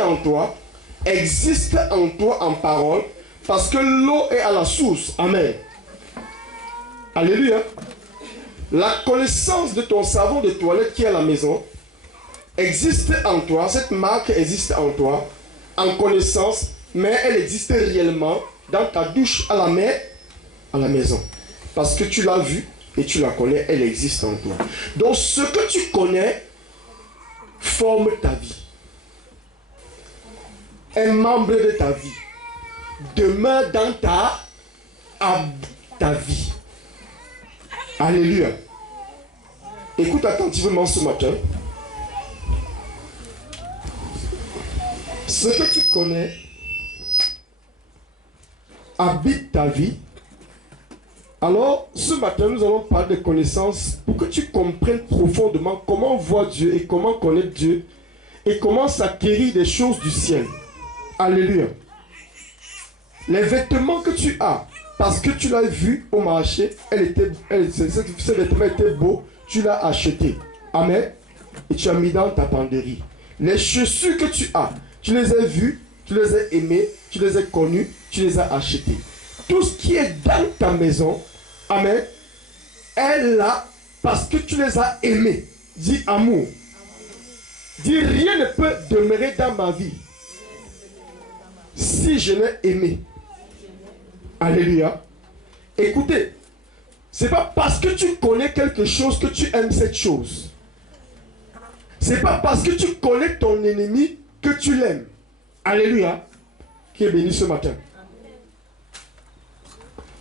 en toi existe en toi en parole, parce que l'eau est à la source. Amen. Alléluia. La connaissance de ton savon de toilette qui est à la maison existe en toi, cette marque existe en toi, en connaissance, mais elle existe réellement dans ta douche à la maison. Parce que tu l'as vue et tu la connais, elle existe en toi. Donc ce que tu connais forme ta vie. Un membre de ta vie demeure dans ta vie. Alléluia. Écoute attentivement ce matin. Ce que tu connais habite ta vie. Alors, ce matin, nous allons parler de connaissances pour que tu comprennes profondément comment voir Dieu et comment connaître Dieu et comment s'acquérir des choses du ciel. Alléluia. Les vêtements que tu as, parce que tu l'as vu au marché, ce vêtement était beau, tu l'as acheté. Amen. Et tu as mis dans ta penderie. Les chaussures que tu as, tu les as vues, tu les as aimées, tu les as connues, tu les as achetées. Tout ce qui est dans ta maison, amen, est là parce que tu les as aimés. Dis amour. Dis rien ne peut demeurer dans ma vie si je l'ai aimé. Alléluia. Écoutez, c'est pas parce que tu connais quelque chose que tu aimes cette chose. C'est pas parce que tu connais ton ennemi que tu l'aimes. Alléluia. Qui est béni ce matin.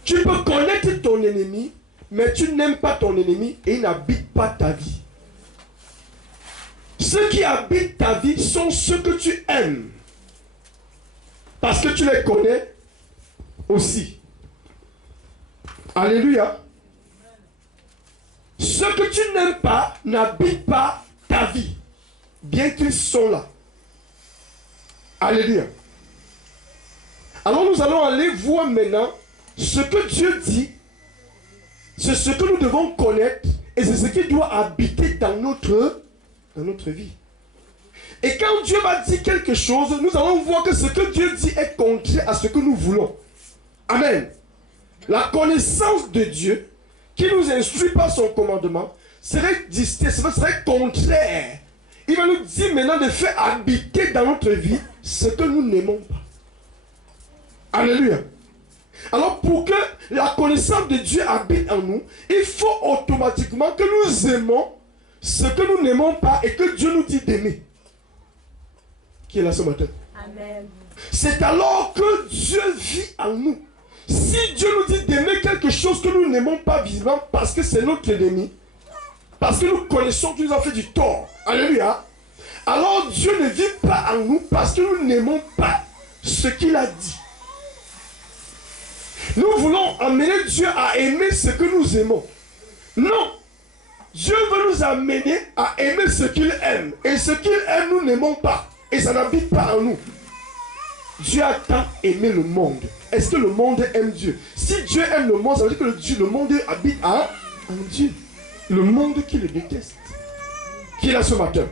Tu peux connaître ton ennemi, mais tu n'aimes pas ton ennemi et il n'habite pas ta vie. Ceux qui habitent ta vie sont ceux que tu aimes. Parce que tu les connais aussi. Alléluia. Ceux que tu n'aimes pas n'habitent pas ta vie, bien qu'ils sont là. Alléluia. Alors nous allons aller voir maintenant ce que Dieu dit. C'est ce que nous devons connaître et c'est ce qui doit habiter dans notre vie. Et quand Dieu va dire quelque chose, nous allons voir que ce que Dieu dit est contraire à ce que nous voulons. Amen. La connaissance de Dieu qui nous instruit par son commandement serait contraire. Il va nous dire maintenant de faire habiter dans notre vie ce que nous n'aimons pas. Alléluia. Alors pour que la connaissance de Dieu habite en nous, il faut automatiquement que nous aimons ce que nous n'aimons pas et que Dieu nous dit d'aimer. Qui est là ce matin? Amen. C'est alors que Dieu vit en nous. Si Dieu nous dit d'aimer quelque chose que nous n'aimons pas visiblement parce que c'est notre ennemi, parce que nous connaissons qu'il nous a fait du tort, alléluia, alors Dieu ne vit pas en nous parce que nous n'aimons pas ce qu'il a dit. Nous voulons amener Dieu à aimer ce que nous aimons. Non. Dieu veut nous amener à aimer ce qu'il aime. Et ce qu'il aime, nous n'aimons pas. Et ça n'habite pas en nous. Dieu a tant aimé le monde. Est-ce que le monde aime Dieu? Si Dieu aime le monde, ça veut dire que le monde habite en Dieu. Le monde qui le déteste. Qui est là ce matin?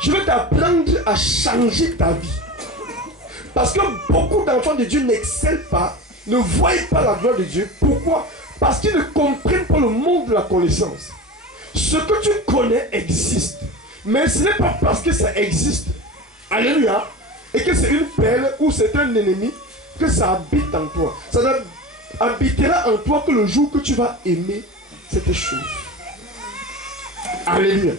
Je vais t'apprendre à changer ta vie. Parce que beaucoup d'enfants de Dieu n'excellent pas, ne voient pas la gloire de Dieu. Pourquoi? Parce qu'ils ne comprennent pas le monde de la connaissance. Ce que tu connais existe. Mais ce n'est pas parce que ça existe, alléluia, et que c'est une perle ou c'est un ennemi, que ça habite en toi. Ça habitera en toi que le jour que tu vas aimer cette chose. Alléluia.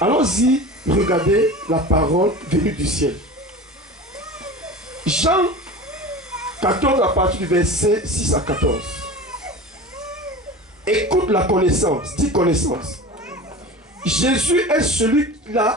Allons-y, regardez la parole venue du ciel. Jean 14 à partir du verset 6 à 14. Écoute la connaissance. Dis connaissance. Jésus est celui-là